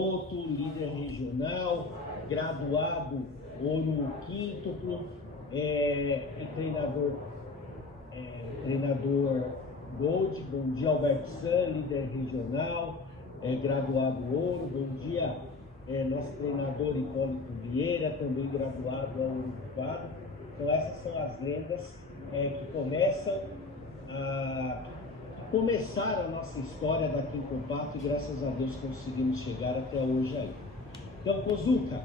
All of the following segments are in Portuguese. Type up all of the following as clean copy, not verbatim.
Sakamoto, líder regional, graduado ouro quíntuplo, e treinador Gold. Bom dia, Alberto San, líder regional, graduado ouro. Bom dia, nosso treinador Hipólito Vieira, também graduado a ouro quadro. Então essas são as lendas que começaram a nossa história daqui em Compato, e graças a Deus conseguimos chegar até hoje aí. Então, Kozuka,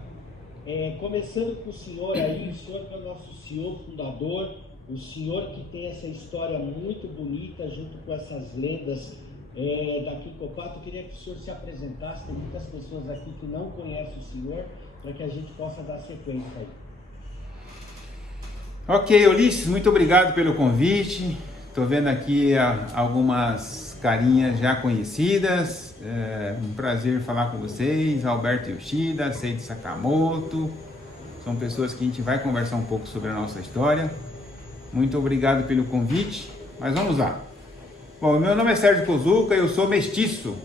começando com o senhor aí, o senhor que é o nosso CEO fundador, o senhor que tem essa história muito bonita junto com essas lendas daqui em Compato. Eu queria que o senhor se apresentasse, tem muitas pessoas aqui que não conhecem o senhor, para que a gente possa dar sequência aí. Ok, Ulisses, muito obrigado pelo convite. Estou vendo aqui algumas carinhas já conhecidas. Um prazer falar com vocês. Alberto Yoshida, Seiji Sakamoto. São pessoas que a gente vai conversar um pouco sobre a nossa história. Muito obrigado pelo convite. Mas vamos lá. Bom, meu nome é Sérgio Kozuka, eu sou mestiço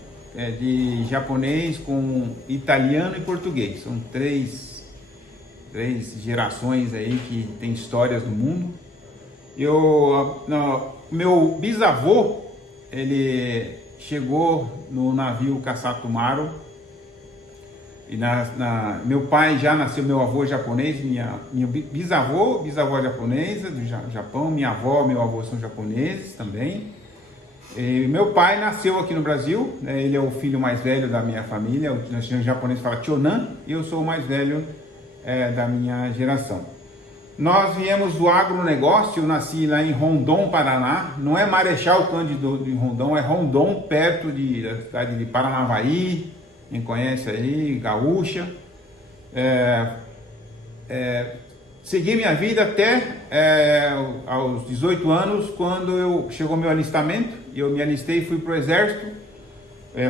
de japonês com italiano e português. São três gerações aí que tem histórias no mundo. Meu bisavô, ele chegou no navio Kasatomaru, e meu pai já nasceu, meu avô japonês, minha bisavó japonesa do Japão, minha avó, meu avô são japoneses também. E meu pai nasceu aqui no Brasil, né? Ele é o filho mais velho da minha família, o japonês fala Chonan, e eu sou o mais velho da minha geração. Nós viemos do agronegócio. Eu nasci lá em Rondon, Paraná. Não é Marechal Cândido de Rondon, é Rondon, perto da cidade de Paranavaí. Quem conhece aí, gaúcha. Segui minha vida até aos 18 anos, quando chegou meu alistamento. E eu me alistei e fui para o exército.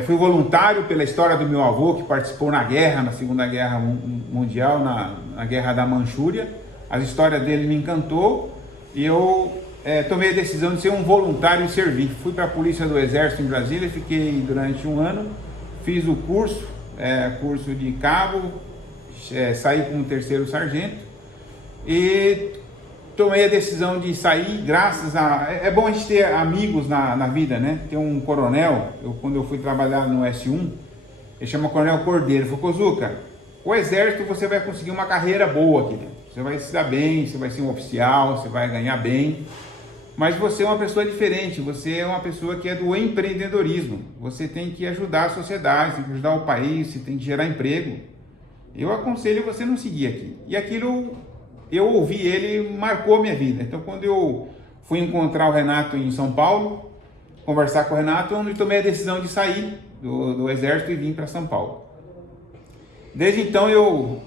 Fui voluntário pela história do meu avô, que participou na guerra, na Segunda Guerra Mundial, na Guerra da Manchúria. A história dele me encantou e eu tomei a decisão de ser um voluntário e servir. Fui para a Polícia do Exército em Brasília, fiquei durante um ano, fiz o curso de cabo, saí como terceiro sargento e tomei a decisão de sair graças a... É bom a gente ter amigos na vida, né? Tem um coronel, quando eu fui trabalhar no S1, ele chama Coronel Cordeiro, falou: Kozuka, o exército você vai conseguir uma carreira boa aqui dentro. Você vai se dar bem, você vai ser um oficial, você vai ganhar bem, mas você é uma pessoa diferente, você é uma pessoa que é do empreendedorismo, você tem que ajudar a sociedade, tem que ajudar o país, você tem que gerar emprego. Eu aconselho você não seguir aqui. E aquilo, eu ouvi ele, marcou a minha vida. Então, quando eu fui encontrar o Renato em São Paulo, conversar com o Renato, eu tomei a decisão de sair do exército e vim para São Paulo. Desde então eu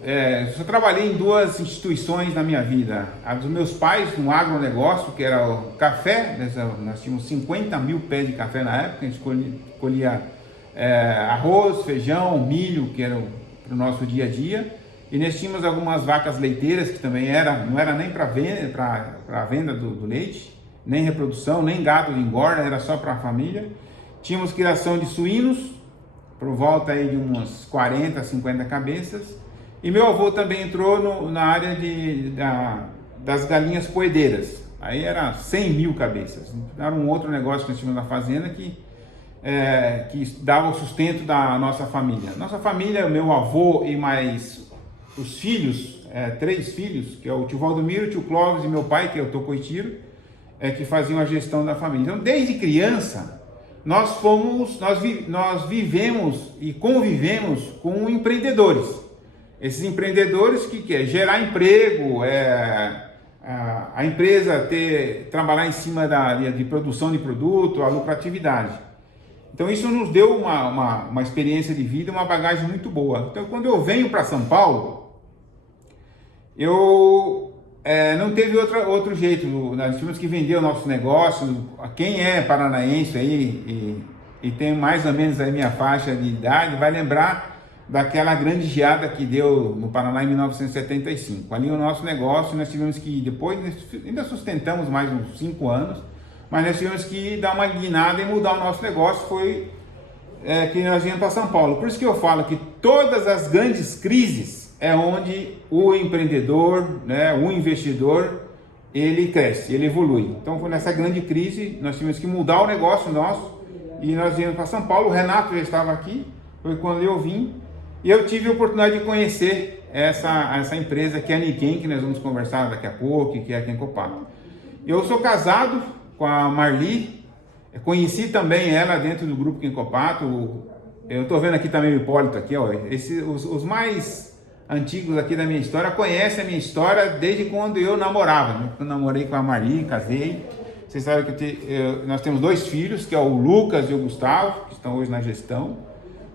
só trabalhei em duas instituições na minha vida. A dos meus pais, no agronegócio, que era o café. Nós tínhamos 50 mil pés de café na época. A gente colhia arroz, feijão, milho, que era para o nosso dia a dia. E nós tínhamos algumas vacas leiteiras, que também não era nem para venda do leite, nem reprodução, nem gado de engorda, era só para a família. Tínhamos criação de suínos, por volta aí de umas 40, 50 cabeças. E meu avô também entrou na área das galinhas poedeiras. Aí era 100 mil cabeças. Era um outro negócio que nós tínhamos na fazenda que dava o sustento da nossa família. Nossa família, meu avô e mais os filhos, 3 filhos, que é o tio Valdomiro, o tio Clóvis e meu pai, que é o Tocoitiro, que faziam a gestão da família. Então, desde criança, nós vivemos e convivemos com empreendedores. Esses empreendedores que quer gerar emprego, a empresa trabalhar em cima de produção de produto, a lucratividade. Então isso nos deu uma experiência de vida, uma bagagem muito boa. Então quando eu venho para São Paulo, não teve outro jeito. Nós tivemos que vender o nosso negócio. Quem é paranaense aí e tem mais ou menos a minha faixa de idade vai lembrar daquela grande geada que deu no Paraná em 1975. Ali o nosso negócio, nós tivemos que, depois ainda sustentamos mais uns 5 anos, mas nós tivemos que dar uma guinada e mudar o nosso negócio. Foi que nós viemos para São Paulo. Por isso que eu falo que todas as grandes crises é onde o empreendedor, né, o investidor, ele cresce, ele evolui. Então, foi nessa grande crise, nós tivemos que mudar o negócio nosso e nós viemos para São Paulo. O Renato já estava aqui, foi quando eu vim, e eu tive a oportunidade de conhecer essa empresa que é a Niken, que nós vamos conversar daqui a pouco, que é a Kencopato. Eu sou casado com a Marli, conheci também ela dentro do grupo Kencopato. Eu estou vendo aqui também o Hipólito, aqui, ó, os mais antigos aqui da minha história conhecem a minha história desde quando eu namorava, né? Eu namorei com a Marli, casei. Vocês sabem que nós temos 2 filhos, que é o Lucas e o Gustavo, que estão hoje na gestão.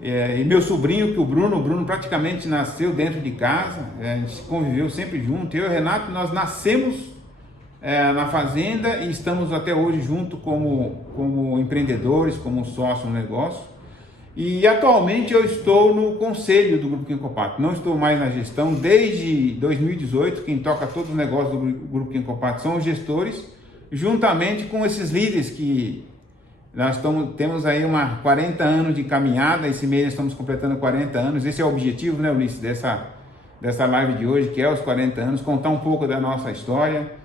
E meu sobrinho, que o Bruno praticamente nasceu dentro de casa, a gente conviveu sempre junto. Eu e o Renato, nós nascemos na fazenda e estamos até hoje junto como empreendedores, como sócio no negócio. E atualmente eu estou no conselho do Grupo Kencopato, não estou mais na gestão. Desde 2018, quem toca todos os negócios do Grupo Kencopato são os gestores, juntamente com esses líderes que nós temos aí 40 anos de caminhada. Esse mês estamos completando 40 anos. Esse é o objetivo, né, Ulisses, dessa live de hoje, que é os 40 anos, contar um pouco da nossa história.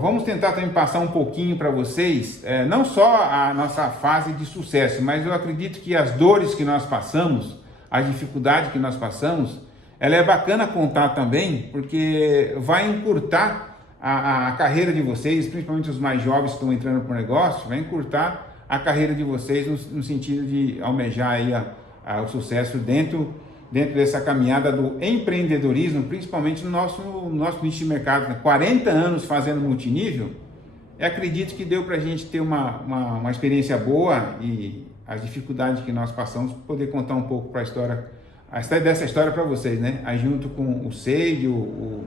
Vamos tentar também passar um pouquinho para vocês, não só a nossa fase de sucesso, mas eu acredito que as dores que nós passamos, as dificuldades que nós passamos, ela é bacana contar também, porque vai encurtar a carreira de vocês, principalmente os mais jovens que estão entrando para o negócio, vai encurtar a carreira de vocês no sentido de almejar aí o sucesso dentro dessa caminhada do empreendedorismo, principalmente no nosso nicho de mercado, né? 40 anos fazendo multinível, eu acredito que deu para a gente ter uma experiência boa, e as dificuldades que nós passamos, poder contar um pouco dessa história para vocês, né? Aí junto com o Seide, o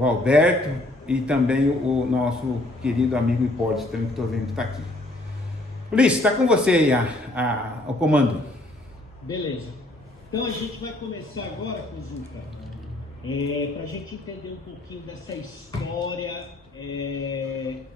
Alberto e também o nosso querido amigo Hipólito, também, que estou vendo que está aqui. Ulisses, está com você aí o comando. Beleza. Então a gente vai começar agora, Kozuka, para a gente entender um pouquinho dessa história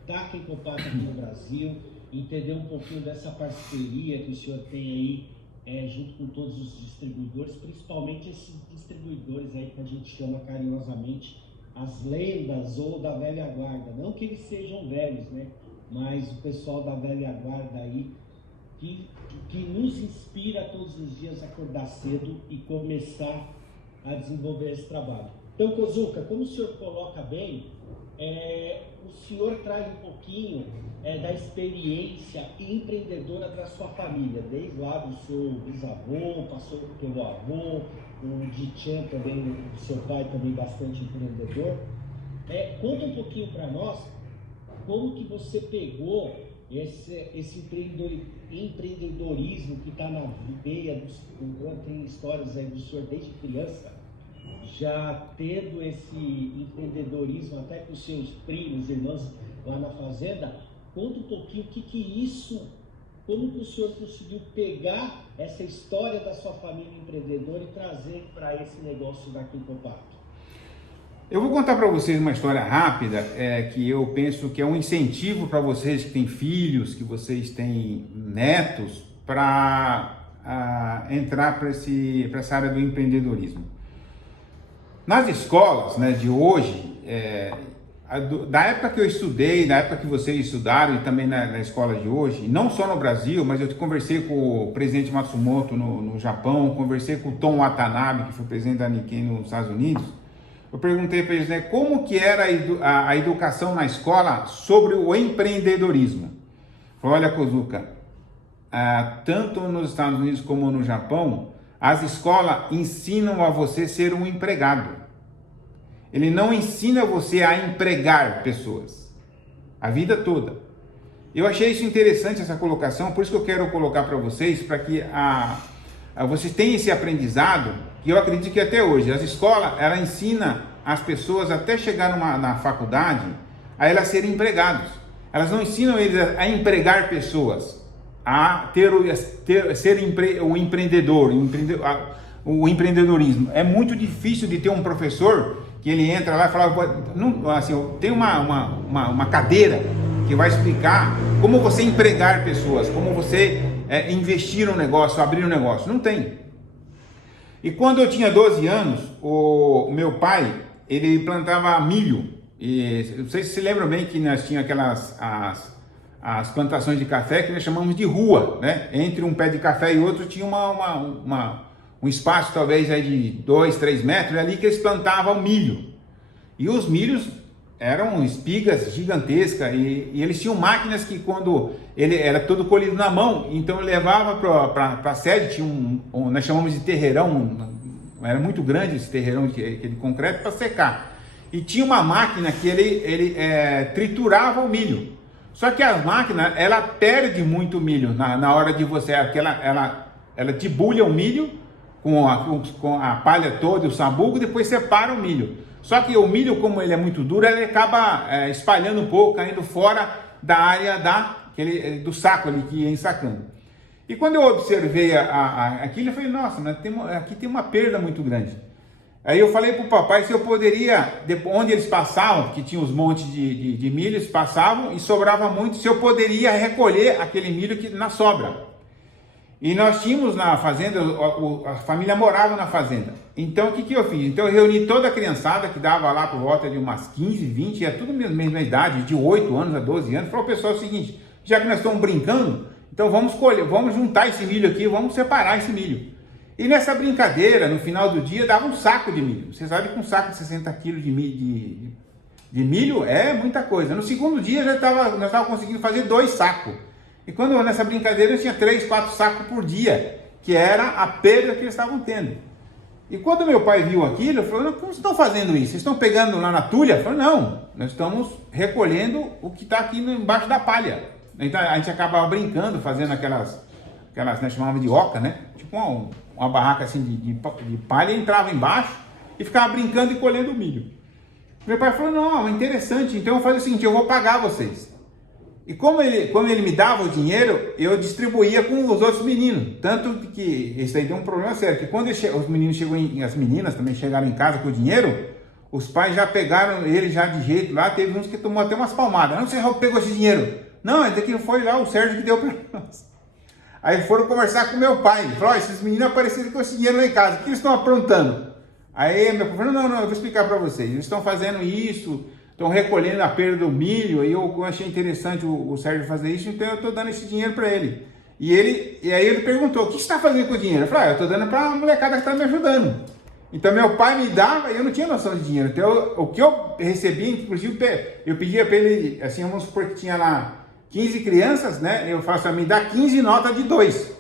da Kencopato aqui no Brasil, entender um pouquinho dessa parceria que o senhor tem aí junto com todos os distribuidores, principalmente esses distribuidores aí que a gente chama carinhosamente as lendas ou da velha guarda. Não que eles sejam velhos, né? Mas o pessoal da velha guarda aí que nos inspira todos os dias a acordar cedo e começar a desenvolver esse trabalho. Então, Kozuka, como o senhor coloca bem, o senhor traz um pouquinho da experiência empreendedora da sua família, desde lá do seu bisavô, passou pelo avô, o Dichan também, o seu pai também bastante empreendedor. Conta um pouquinho para nós como que você pegou esse empreendedorismo que está na veia tem histórias aí do senhor desde criança, já tendo esse empreendedorismo até com os seus primos, irmãos lá na fazenda. Conta um pouquinho como que o senhor conseguiu pegar essa história da sua família empreendedora e trazer para esse negócio da Kencopato. Eu vou contar para vocês uma história rápida, que eu penso que é um incentivo para vocês que têm filhos, que vocês têm netos, para entrar para essa área do empreendedorismo. Nas escolas, né, de hoje, da época que eu estudei, da época que vocês estudaram e também na escola de hoje, não só no Brasil, mas eu conversei com o presidente Matsumoto no Japão, conversei com o Tom Watanabe, que foi presidente da Nikkei nos Estados Unidos. Eu perguntei para eles, né, como que era a educação na escola sobre o empreendedorismo. Olha, Kozuka, tanto nos Estados Unidos como no Japão, as escolas ensinam a você ser um empregado. Ele não ensina você a empregar pessoas a vida toda. Eu achei isso interessante, essa colocação, por isso que eu quero colocar para vocês, para que vocês tenham esse aprendizado, que eu acredito que até hoje, as escolas, ela ensina as pessoas até chegar na faculdade, a elas serem empregados. Elas não ensinam eles a empregar pessoas, a ser o empreendedor, o empreendedorismo. É muito difícil de ter um professor que ele entra lá e fala, assim, tem uma cadeira que vai explicar como você empregar pessoas, como você investir no negócio, abrir um negócio. Não tem. E quando eu tinha 12 anos, o meu pai, ele plantava milho. E não sei se você lembra bem que nós tínhamos as plantações de café que nós chamamos de rua, né? Entre um pé de café e outro tinha um espaço talvez aí de 2, 3 metros, ali que eles plantavam milho. E os milhos eram espigas gigantescas e eles tinham máquinas que quando ele era todo colhido na mão, então ele levava para a sede, tinha nós chamamos de terreirão, era muito grande esse terreirão de concreto para secar. E tinha uma máquina que ele triturava o milho. Só que a máquina, ela perde muito milho na hora de você, ela debulha o milho com a palha toda, o sabugo, depois separa o milho. Só que o milho, como ele é muito duro, ele acaba espalhando um pouco, caindo fora da área do saco ali que ia ensacando. E quando eu observei aquilo, eu falei, nossa, aqui tem uma perda muito grande. Aí eu falei para o papai se eu poderia, onde eles passavam, que tinha os montes de milho, eles passavam e sobrava muito, se eu poderia recolher aquele milho na sobra. E nós tínhamos na fazenda, a família morava na fazenda. Então o que eu fiz? Então eu reuni toda a criançada que dava lá por volta de umas 15, 20, é tudo a mesma idade, de 8 anos a 12 anos. Falei ao pessoal o seguinte, já que nós estamos brincando, então vamos juntar esse milho aqui, vamos separar esse milho. E nessa brincadeira, no final do dia, dava um saco de milho. Você sabe que um saco de 60 quilos de milho é muita coisa. No segundo dia nós estávamos conseguindo fazer 2 sacos. E quando nessa brincadeira eu tinha 3, 4 sacos por dia, que era a perda que eles estavam tendo. E quando meu pai viu aquilo, ele falou, como vocês estão fazendo isso? Vocês estão pegando lá na tulha? Eu falei, não, nós estamos recolhendo o que está aqui embaixo da palha. Então a gente acabava brincando, fazendo aquelas nós chamávamos de oca, né? Tipo uma barraca assim de palha, entrava embaixo e ficava brincando e colhendo o milho. Meu pai falou, não, interessante, então eu vou fazer o seguinte, eu vou pagar vocês. E como ele me dava o dinheiro, eu distribuía com os outros meninos. Tanto que isso aí deu um problema sério, que quando os meninos as meninas também chegaram em casa com o dinheiro, os pais já pegaram ele já de jeito lá, teve uns que tomou até umas palmadas. Não, você pegou esse dinheiro. Não, é que foi lá o Sérgio que deu para nós. Aí foram conversar com meu pai. Falou, esses meninos apareceram com esse dinheiro lá em casa, o que eles estão aprontando? Aí meu pai falou, não, eu vou explicar para vocês. Eles estão fazendo isso, estão recolhendo a perda do milho, aí eu achei interessante o Sérgio fazer isso, então eu estou dando esse dinheiro para ele. E aí ele perguntou, o que você está fazendo com o dinheiro? Eu falei, eu estou dando para a molecada que está me ajudando. Então meu pai me dava e eu não tinha noção de dinheiro. Então o que eu recebia, inclusive, eu pedia para ele, assim, vamos supor que tinha lá 15 crianças, né? Eu faço a me dar 15 notas de 2.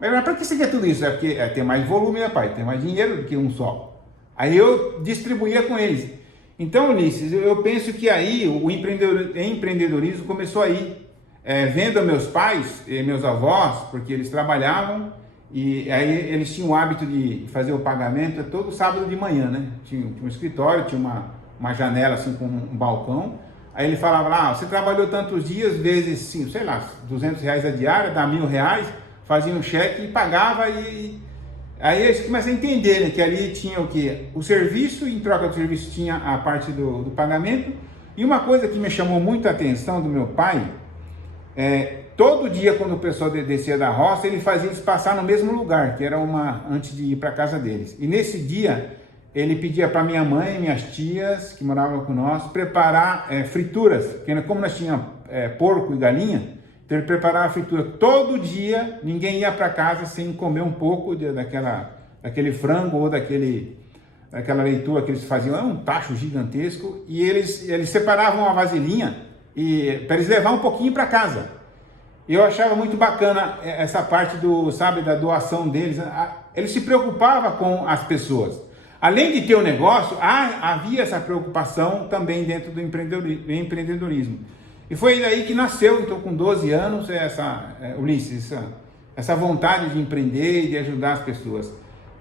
Mas para que você quer tudo isso? É porque tem mais volume, né, pai? Tem mais dinheiro do que um só. Aí eu distribuía com eles. Então, Ulisses, eu penso que aí o empreendedorismo começou aí, vendo meus pais e meus avós, porque eles trabalhavam e aí eles tinham o hábito de fazer o pagamento todo sábado de manhã, né? Tinha um escritório, tinha uma janela assim com um balcão. Aí ele falava lá, você trabalhou tantos dias, vezes, sim, sei lá, R$200 a diária, dá R$1.000, fazia um cheque e pagava e... Aí eles começam a entender, né, que ali tinha o quê? O serviço, em troca do serviço tinha a parte do pagamento. E uma coisa que me chamou muito a atenção do meu pai, todo dia quando o pessoal descia da roça, ele fazia eles passar no mesmo lugar, que era antes de ir para a casa deles. E nesse dia, ele pedia para minha mãe e minhas tias, que moravam com nós, preparar frituras, porque como nós tínhamos porco e galinha, então ele preparava a fritura todo dia, ninguém ia para casa sem comer um pouco daquele frango ou daquela leitura que eles faziam, era um tacho gigantesco, e eles separavam uma vasilhinha para eles levar um pouquinho para casa. Eu achava muito bacana essa parte da doação deles, eles se preocupavam com as pessoas. Além de ter o negócio, havia essa preocupação também dentro do empreendedorismo. E foi daí que nasceu, então, com 12 anos, Ulisses, essa vontade de empreender e de ajudar as pessoas.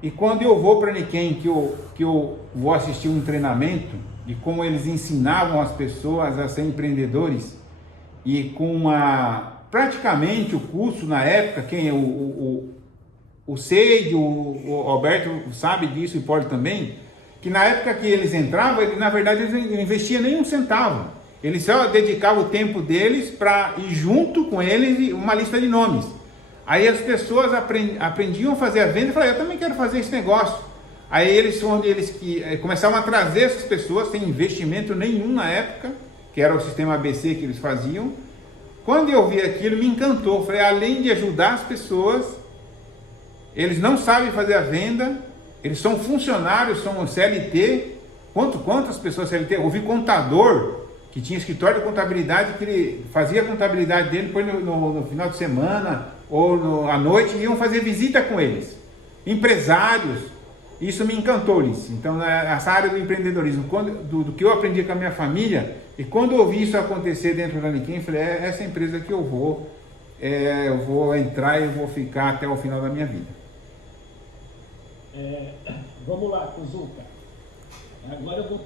E quando eu vou para Niquém, que eu vou assistir um treinamento de como eles ensinavam as pessoas a ser empreendedores, e com praticamente o curso na época, quem é o Seide, o Alberto sabe disso e pode também, que na época que eles entravam, na verdade eles não investiam nem um centavo. Eles só dedicavam o tempo deles para ir junto com eles uma lista de nomes. Aí as pessoas aprendiam a fazer a venda e falaram, eu também quero fazer esse negócio. Aí eles começavam a trazer essas pessoas sem investimento nenhum na época, que era o sistema ABC que eles faziam. Quando eu vi aquilo, me encantou. Falei, além de ajudar as pessoas, eles não sabem fazer a venda, eles são funcionários, são CLT. Quantas pessoas CLT? Eu vi contador que tinha escritório de contabilidade, que ele fazia a contabilidade dele, depois no final de semana ou à noite iam fazer visita com eles. Empresários, isso me encantou, Ulisses. Então, essa área do empreendedorismo, do que eu aprendi com a minha família, e quando eu vi isso acontecer dentro da Niquim, eu falei, é essa empresa que eu vou entrar e vou ficar até o final da minha vida. Vamos lá, Cozuca. Agora eu vou